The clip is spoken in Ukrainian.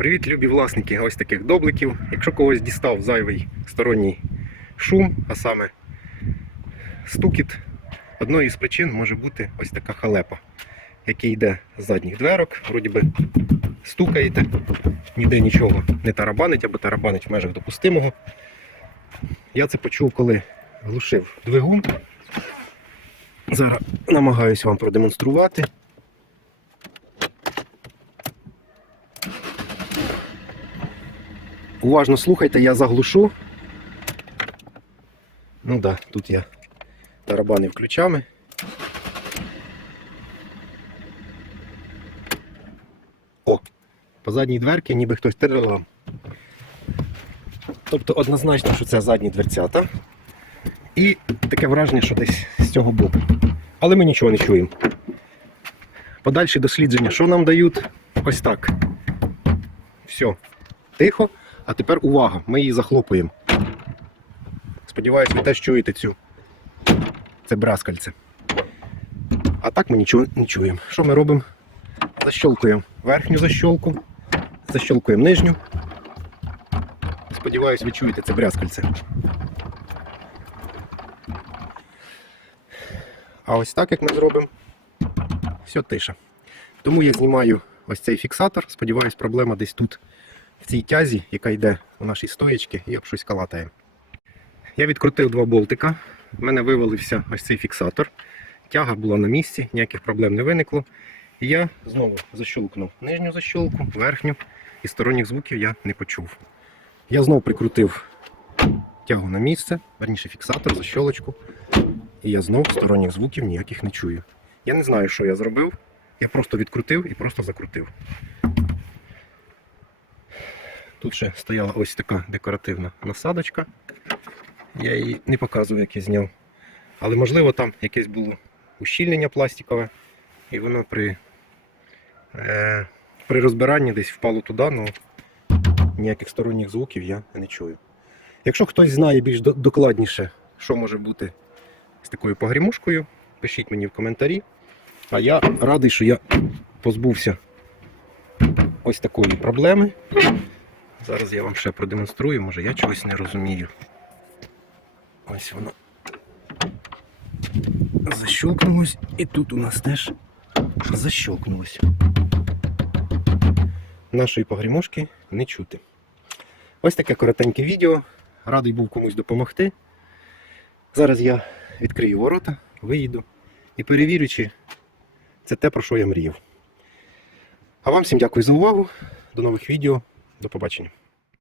Привіт, любі власники ось таких добликів. Якщо когось дістав зайвий сторонній шум, а саме стукіт, одною із причин може бути ось така халепа, який йде з задніх дверок, вроді би стукаєте, ніде нічого не тарабанить або тарабанить в межах допустимого. Я це почув, коли глушив двигун. Зараз намагаюся вам продемонструвати. Уважно слухайте, я заглушу. Ну так, да, тут я тарабанив ключами. О! По задній дверці ніби хтось тирилам. Тобто однозначно, що це задні дверцята. І таке враження, що десь з цього боку. Але ми нічого не чуємо. Подальші дослідження, що нам дають? Ось так. Все. Тихо. А тепер увага, ми її захлопуємо. Сподіваюсь, ви теж чуєте цю. Це браскальце. А так ми нічого не чуємо. Що ми робимо? Защолкуємо верхню защолку, защолкуємо нижню. Сподіваюсь, ви чуєте це брязкальце. А ось так як ми зробимо, все тиша. Тому я знімаю ось цей фіксатор. Сподіваюсь, проблема десь тут, в цій тязі, яка йде у нашій стоєчці, і об щось калатає. Я відкрутив два болтика. В мене вивалився ось цей фіксатор. Тяга була на місці, ніяких проблем не виникло. І я знову защолкнув нижню защолку, верхню, і сторонніх звуків я не почув. Я знову прикрутив тягу на місце, верніше фіксатор, защолочку. І я знову сторонніх звуків ніяких не чую. Я не знаю, що я зробив. Я просто відкрутив і просто закрутив. Тут ще стояла ось така декоративна насадочка. Я її не показую, як я зняв. Але можливо там якесь було ущільнення пластикове, і воно при, е, при розбиранні десь впало туди, але ніяких сторонніх звуків я не чую. Якщо хтось знає більш докладніше, що може бути з такою погрімушкою, пишіть мені в коментарі. А я радий, що я позбувся ось такої проблеми. Зараз я вам ще продемонструю, може я чогось не розумію. Ось воно защелкнулось, і тут у нас теж защелкнулось. Нашої погрімушки не чути. Ось таке коротеньке відео. Радий був комусь допомогти. Зараз я відкрию ворота, виїду і перевірю, чи це те, про що я мріяв. А вам всім дякую за увагу. До нових відео. До побачення.